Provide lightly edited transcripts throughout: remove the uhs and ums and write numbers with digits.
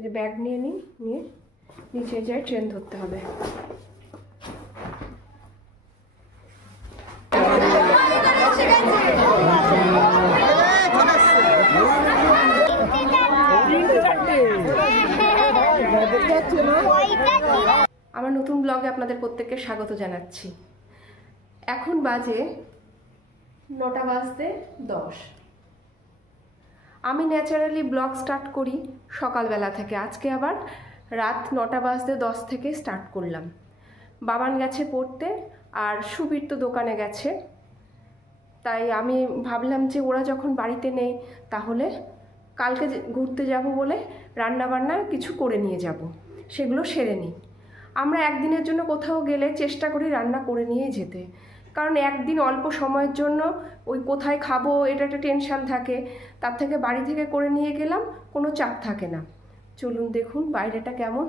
এই যে ব্যাগ নিয়ে নিই, নিয়ে নিচে যাই, ট্রেন ধরতে হবে। আমার নতুন ব্লগে আপনাদের প্রত্যেককে স্বাগত জানাচ্ছি। এখন বাজে 9:10। আমি ন্যাচারালি ব্লগ স্টার্ট করি সকালবেলা থেকে। আজকে আবার রাত 9:10 থেকে স্টার্ট করলাম। বাবান গেছে পড়তে আর সুবীর তো দোকানে গেছে, তাই আমি ভাবলাম যে ওরা যখন বাড়িতে নেই তাহলে কালকে ঘুরতে যাব বলে রান্নাবান্না কিছু করে নিয়ে যাব, সেগুলো সেরে নিই। আমরা একদিনের জন্য কোথাও গেলে চেষ্টা করি রান্না করে নিয়ে যেতে, কারণ একদিন অল্প সময়ের জন্য ওই কোথায় খাবো এটা একটা টেনশান থাকে। তার থেকে বাড়ি থেকে করে নিয়ে গেলাম, কোনো চাপ থাকে না। চলুন দেখুন বাইরেটা কেমন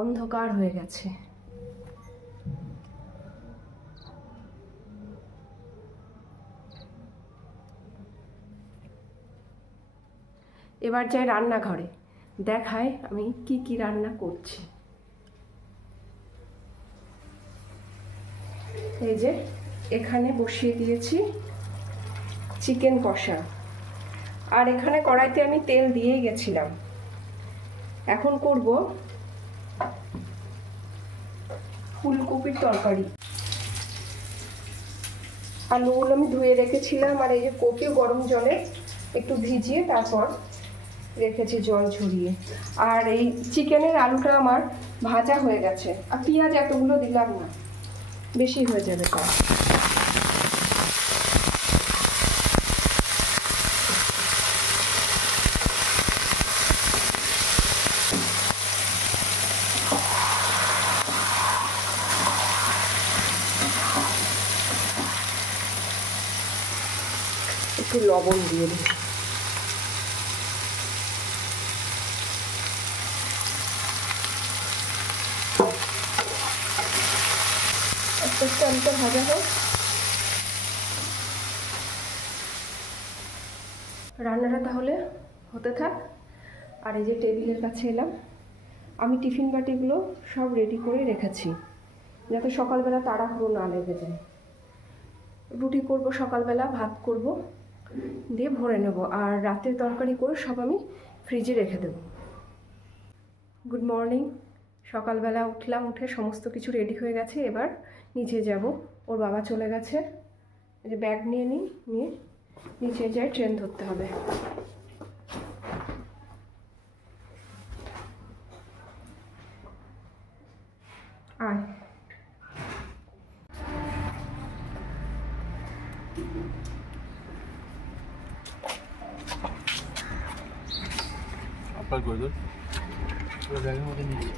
অন্ধকার হয়ে গেছে। এবার যাই রান্নাঘরে, দেখায় আমি কি কি রান্না করছি। এই যে এখানে বসিয়ে দিয়েছি চিকেন কষা, আর এখানে কড়াইতে আমি তেল দিয়েই গেছিলাম। এখন করব ফুলকপির তরকারি। আলুগুলো আমি ধুয়ে রেখেছিলাম, আর এই যে কপি গরম জলে একটু ভিজিয়ে তারপর রেখেছি জল ঝরিয়ে। আর এই চিকেনের আলুটা আমার ভাজা হয়ে গেছে, আর পেঁয়াজ এতগুলো দিলাম না, বেশি হয়ে যাবে তার। একটু লবণ দিয়ে দিই। আস্তে আস্তে আলুটা ভাজা হোক। রান্নাটা তাহলে হতে থাক। আর এই যে টেবিলের কাছে এলাম, আমি টিফিন বাটিগুলো সব রেডি করে রেখেছি যাতে সকালবেলা তাড়াহুড়ো না লেগে যায়। রুটি করব সকালবেলা, ভাত করব, দিয়ে ভরে নেব, আর রাতের তরকারি করে সব আমি ফ্রিজে রেখে দেব। Good morning. সকালবেলা উঠলাম, উঠে সমস্ত কিছু রেডি হয়ে গেছে। এবার নিচে যাব, ওর বাবা চলে গেছে। এই যে ব্যাগ নিয়ে নিই, নিয়ে নিচে যাই, ট্রেন ধরতে হবে। আয় আপনার করে দেন ব্যাগের মধ্যে নিয়ে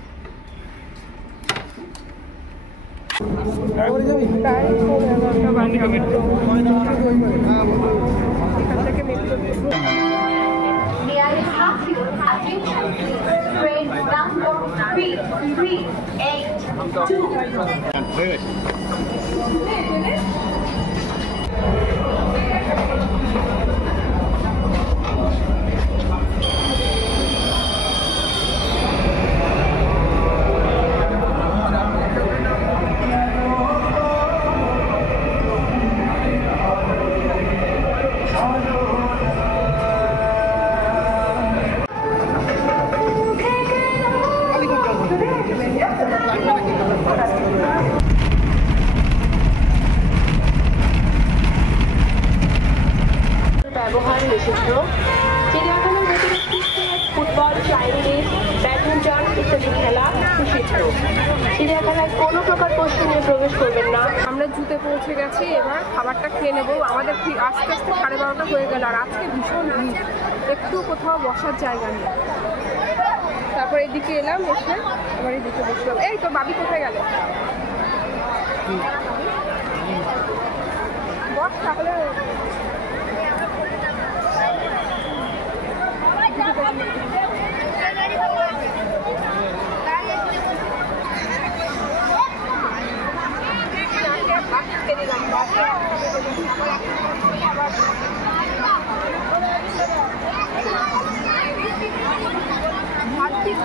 ব্যবহার নিষিদ্ধ। চিড়িয়াখানার ভেতরে ফুটবল, চাইনিজ, ব্যাডমিন্টন ইত্যাদি খেলা নিষিদ্ধ। চিড়িয়াখানায় কোনো প্রকার পশু নিয়ে প্রবেশ করবেন না। আমরা জুতে পৌঁছে গেছি, এবার খাবারটা খেয়ে নেবো। আমাদের আস্তে আস্তে 12:30 হয়ে গেল, আর আজকে ভীষণ ভিড়, একটু কোথাও বসার জায়গা নেই। তারপর এদিকে এলাম, এসে আবার এদিকে বসলাম। এই তো বাবি কোথায় গেল? বস তাহলে। ভাত দেখ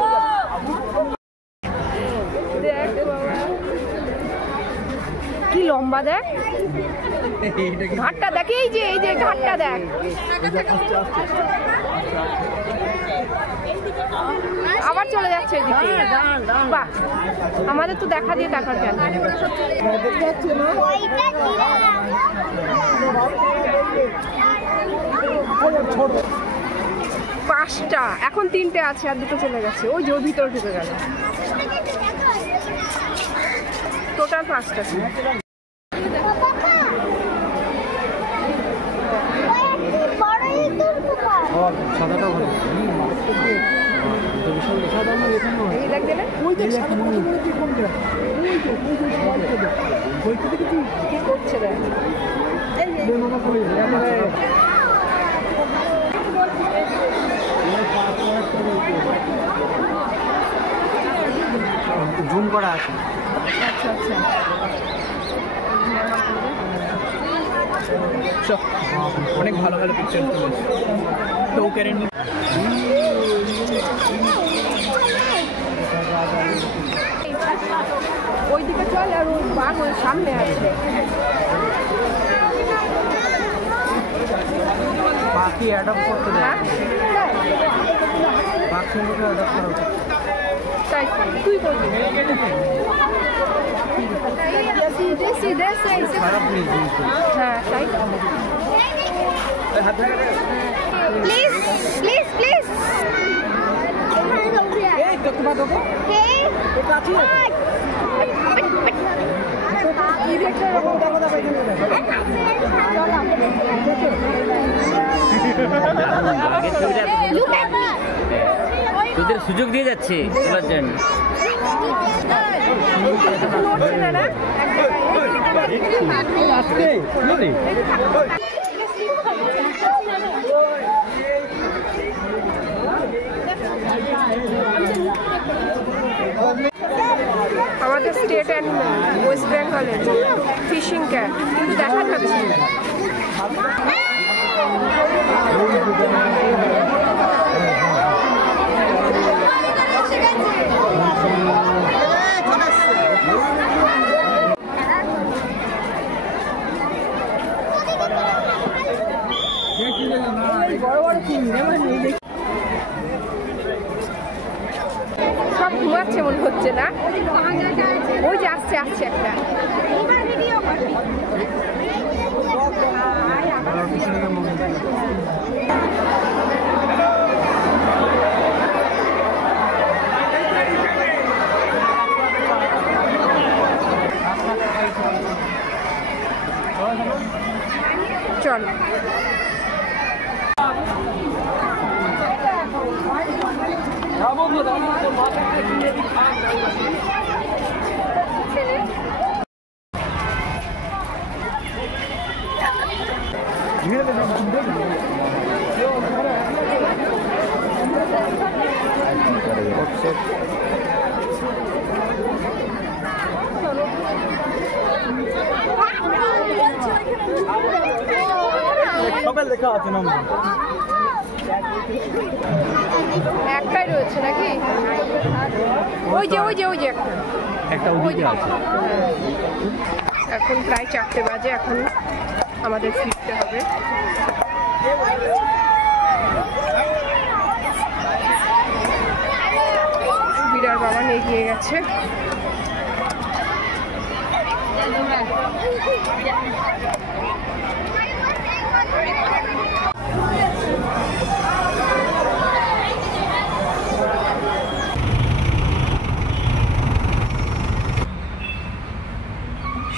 বাবা কি লম্বা, দেখ ঘাটটা দেখ, এই যে ঘাটটা দেখ। আবার চলে যাচ্ছে এদিকে। বাহ, আমাদের তো দেখা দিয়ে টাকার কেন। 5টা, এখন 3টে আছে, আর 2টো চলে গেছে। ওই যে ওর ভিতরে ঢুকে গেল। টোটাল 5টা ছিল। কি করছে দেখ। জুম করা আছে। আচ্ছা আচ্ছা, অনেক ভালো ভালো পিকচার তুলেছে তো কেরেন। ওইদিকে চল, আর ওই বাঘ ওই সামনে আছে। বাকি অ্যাডপ্ট করতে দেয়, বাঘ সঙ্গে অ্যাডপ্ট করা উচিত। তাই তুই করবি? খারাপ নেই জিনিসটা। হ্যাঁ তাই। Please, please, please. এই তো তোমার দেখো এটা আছে কি দেখতে এরকম? দেখো দেখো এখানে Look at me. তোদের সুযোগ দিয়ে যাচ্ছে তোলার জন্য। আমাদের স্টেট অ্যানিমেল ওয়েস্ট বেঙ্গলের ফিশিং ক্যাট, কিন্তু দেখা যাচ্ছে না। সব ঘুমাচ্ছে মনে হচ্ছে না? ওই যে আসছে আসছে একটা। চল লেখা আছে নাম একটাই রয়েছে নাকি? ওই যে ওই যে ওই যে একটা ওদিকে আছে। এখন প্রায় 4টে বাজে, এখন আমাদের ফিরতে হবে। বিরার বাবা এগিয়ে গেছে।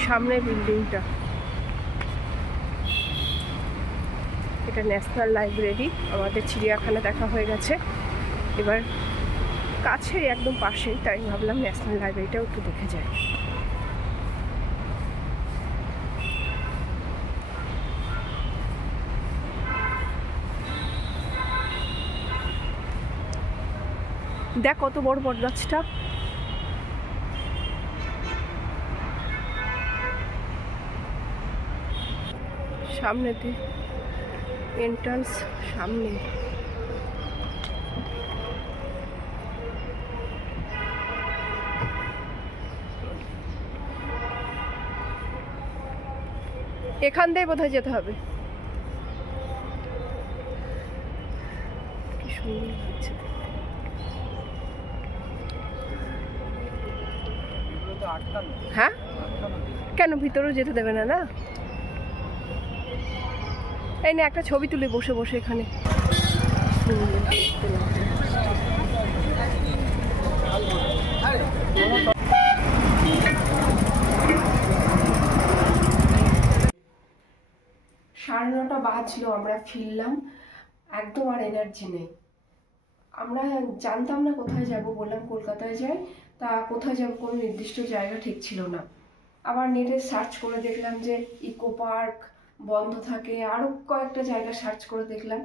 সামনে বিল্ডিংটা, এটা ন্যাশনাল লাইব্রেরি। আমাদের চিড়িয়াখানা দেখা হয়ে গেছে, এবার কাছেই একদম পাশেই, তাই ভাবলাম ন্যাশনাল লাইব্রেরিটাও একটু দেখে যাই। দেখ কত বড় বট গাছটা। সামনেতে এন্ট্রান্স সামনে। এখান দিয়ে বোধহয় যেতে হবে। কি সুন্দর লাগছে। হ্যাঁ, কেন ভিতরেও যেতে দেবে না? না, এই না একটা ছবি তুলে বসে বসে এখানে। সাড়ে 9টা বাজলো, আমরা ফিরলাম, একদম আর এনার্জি নেই। আমরা জানতাম না কোথায় যাব, বললাম কলকাতায় যাই, তা কোথায় যাব কোনো নির্দিষ্ট জায়গা ঠিক ছিল না। আবার নেটে সার্চ করে দেখলাম যে ইকো পার্ক বন্ধ থাকে, আরও কয়েকটা জায়গা সার্চ করে দেখলাম।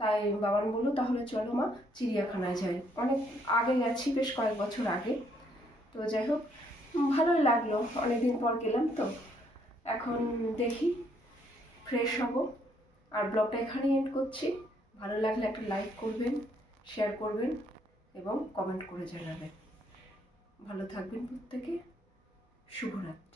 তাই বাবান বললো তাহলে চলো মা চিড়িয়াখানায় যাই। অনেক আগে গেছি, বেশ কয়েক বছর আগে। তো যাই হোক, ভালোই লাগলো, অনেকদিন পর গেলাম তো। এখন দেখি ফ্রেশ হব, আর ব্লগটা এখানেই এন্ড করছি। ভালো লাগলে একটা লাইক করবেন, শেয়ার করবেন এবং কমেন্ট করে জানাবেন। ভালো থাকবেন প্রত্যেকে। শুভরাত্রি।